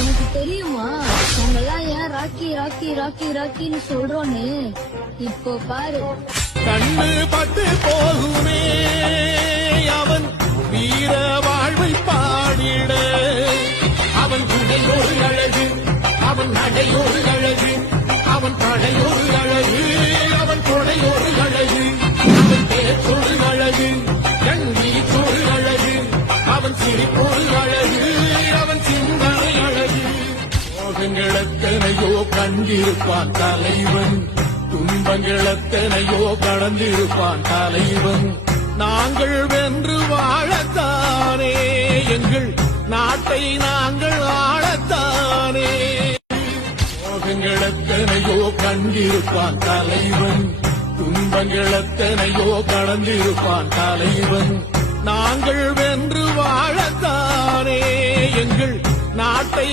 உனக்கு தெரியுமா நாங்கெல்லாம் ஏன் ராக்கி ராக்கி ராக்கி ராக்கின்னு சொல்றோன்னு? இப்போ பாரு. கண்ணு பட்டு போகுமே அவன் வீர வாழ்வை பாடிட. அவன் குடையொரு அழகு, அவன் நடையொரு அழகு, அவன் படையொரு அழகு, அவன் கொடையொரு அழகு, அவன் பேச்சொரு அழகு, கண் வீச்சொரு அழகு, அவன் சிரிப்பொரு அழகு, அவன் சிந்தனை அழகு. மோகங்கள் எத்தனையோ கண்டிருப்பான் தலைவன், துன்பங்கள் எத்தனையோ கடந்திருப்பான் தலைவன். நாங்கள் வென்று வாழத்தானே எங்கள் நாட்டை நாங்கள் ஆளத்தானே. மோகங்கள் எத்தனையோ கண்டிருப்பான் தலைவன், துன்பங்கள் எத்தனையோ கடந்திருப்பான் தலைவன். நாங்கள் வென்று வாழத்தானே எங்கள் நாட்டை